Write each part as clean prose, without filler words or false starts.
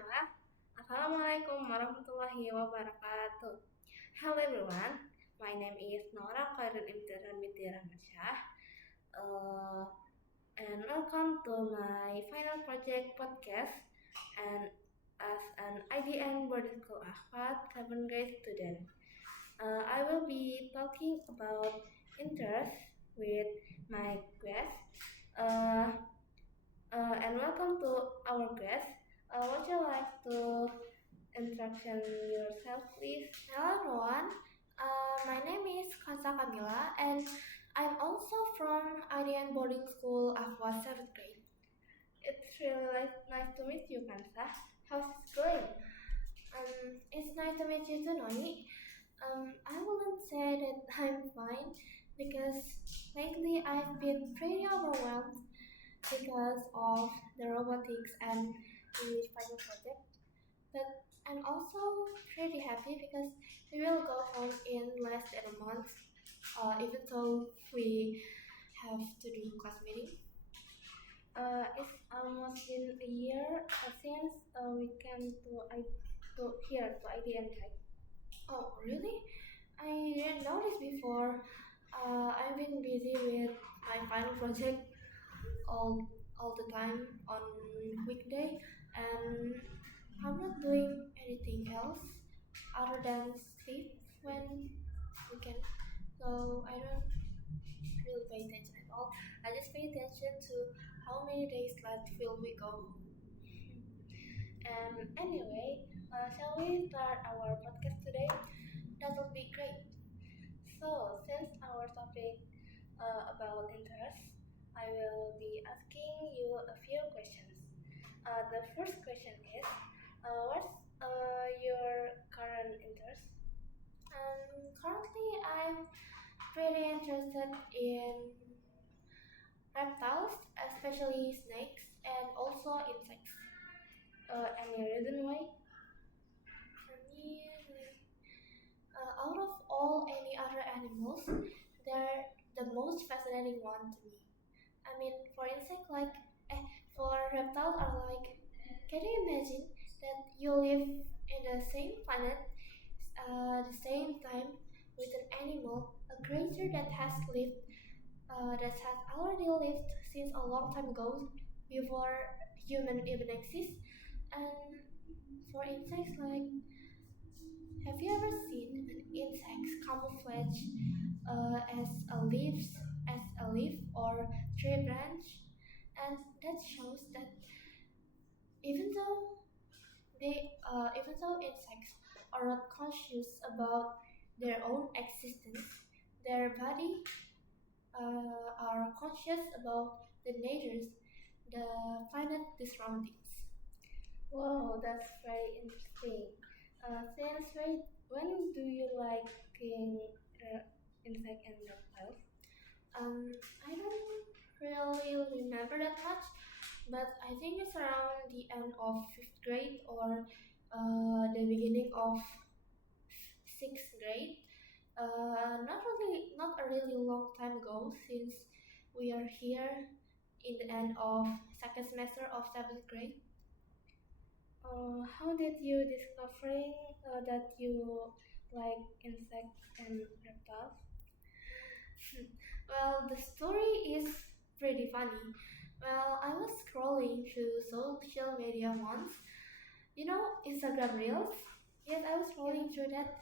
Bismillah. Assalamualaikum warahmatullahi wabarakatuh. Hello everyone. My name is Nora Khairul Imtiran binti Rahmansyah. Uh, and welcome to my final project podcast. And as an IDN boarding school Ahmad 7th grade student, I will be talking about interest with my guest. Uh, and welcome to our guest. Would you like to introduction yourself, please? Hello everyone, my name is Kansa Kamila and I'm also from Aryan Boarding School Afwa 7th grade. It's really nice to meet you, Kansa. How's it going? It's nice to meet you too, Noni. I wouldn't say that I'm fine because lately I've been pretty overwhelmed because of the robotics and English final project. But I'm also pretty happy because we will go home in less than a month, even though we have to do class meeting. It's almost been a year since we came to here to IDN, right? Oh, really? I didn't notice before. I've been busy with my final project all the time on weekday, and I'm not doing anything else other than sleep when we can. So I don't really pay attention at all. I just pay attention to how many days left till we go home. Anyway, shall we start our podcast today? That would be great. So, since our topic about interest, I will be asking you a few questions. The first question is, what's your current interest? Currently, I'm pretty interested in reptiles, especially snakes, and also insects. Any reason why? For me, out of all any other animals, they're the most fascinating one to me. I mean, for insect, for reptiles are like, can you imagine that you live in the same planet, the same time with an animal, a creature that has already lived since a long time ago, before human even exist. And for insects, like, have you ever seen an insect camouflage as a leaf or tree branch? And that shows that even though even though insects are not conscious about their own existence, their body are conscious about the natures, the planet, the surroundings. Wow, that's very interesting. When do you like insect and reptiles? I don't really remember that much, but I think it's around the end of fifth grade or the beginning of sixth grade. Not a really long time ago, since we are here in the end of second semester of seventh grade. How did you discovering that you like insects and reptiles? Well, the story is pretty funny. Well, I was scrolling through social media once. You know, Instagram Reels? Yes, I was scrolling through that,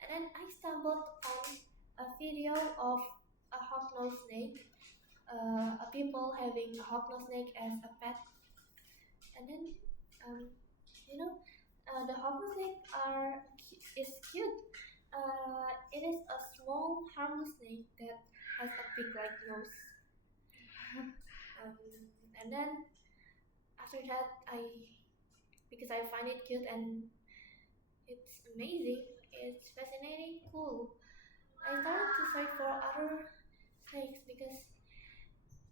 and then I stumbled on a video of a hognose snake, a people having a hognose snake as a pet. And then, um, you know, the hognose snake is cute. It is a small, harmless snake that has a pig-like nose. um, and then after that, because I find it cute and it's amazing, it's fascinating, cool. I started to search for other snakes because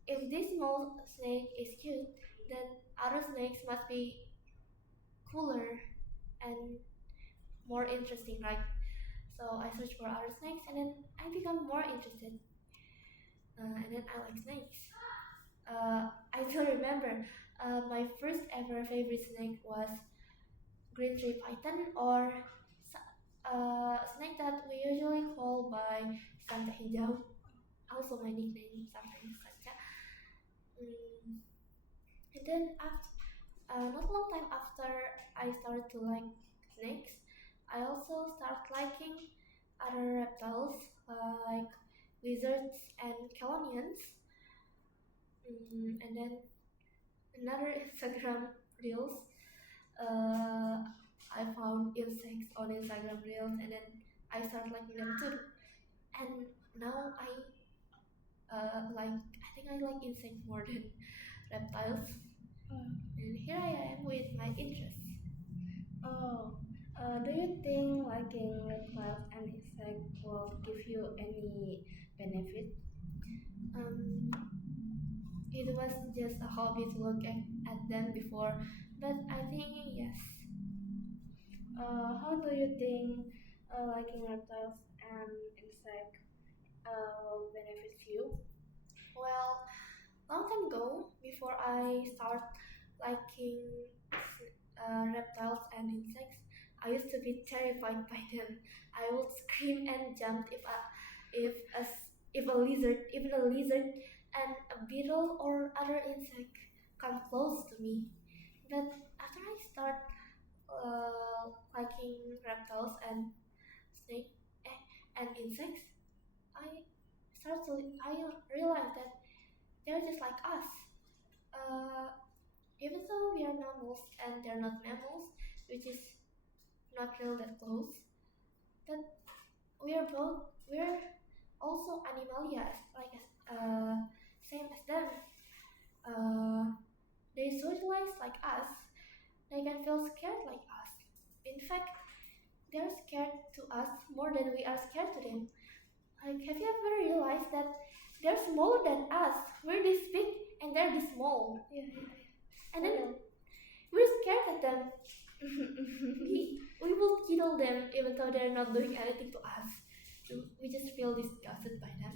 if this small snake is cute, then other snakes must be cooler and more interesting, right? So I searched for other snakes and then I become more interested. And then I like snakes. I still remember my first ever favorite snake was green tree python, or a snake that we usually call by Santa Hijau. Also my nickname sometimes Santa. And then not a long time after I started to like snakes, I also start liking other reptiles like lizards and chelonians. And then another Instagram reels. I found insects on Instagram reels, and then I start liking them too. And now I think I like insects more than reptiles. And here I am with my interests. Oh, do you think liking reptiles and insects will give you any benefit? Um, it was just a hobby to look at them before, but I think yes. How do you think liking reptiles and insects will benefit you? Well, long time ago, before I start liking reptiles and insects, I used to be terrified by them. I would scream and jump if a, if a lizard, even a lizard and a beetle or other insect come close to me. But after I start liking reptiles and snake and insects, I I realized that they're just like us. Uh, Even though we are mammals and they're not mammals, which is not real that close, but we're also animalia, like same as them. Uh, they socialize like us. They can feel scared like us. In fact, they're scared to us more than we are scared to them. Like, have you ever realized that they're smaller than us? We're this big and they're this small. And then we're scared at them. We will kill them even though they're not doing anything to us. We just feel disgusted by them.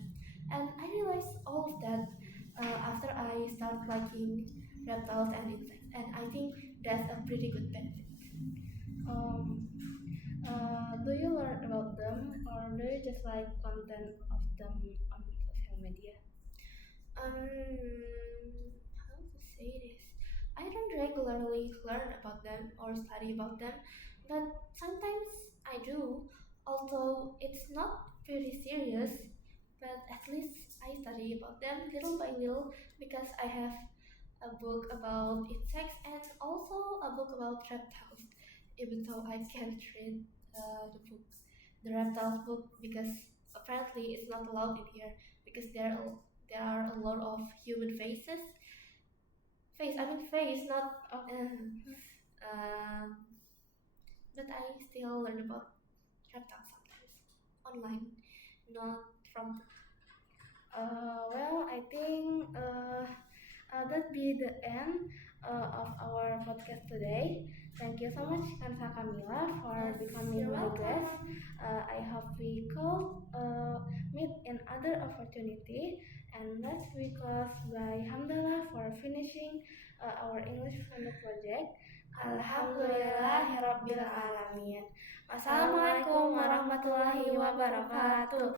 And I realized all of that after I start liking reptiles and insects. And I think that's a pretty good benefit. Um, do you learn about them or do you just like content of them on social media? How to say this? I don't regularly learn about them or study about them, but sometimes I do, although it's not very serious, but at least I study about them little by little because I have a book about insects and also a book about reptiles, even though I can't read the reptiles book, because apparently it's not allowed in here because there are a lot of human faces. Face, not. Um, but I still learn about reptiles sometimes online, not from. Well, I think that be the end of our podcast today. Thank you so much, Kansa Camila, for Yes, becoming you're my guest. welcome. I hope we could meet in other opportunity. And let's we close by Hamdallah for finishing our English Fund project. Alhamdulillahirabbil alamin. Wassalamualaikum warahmatullahi wabarakatuh.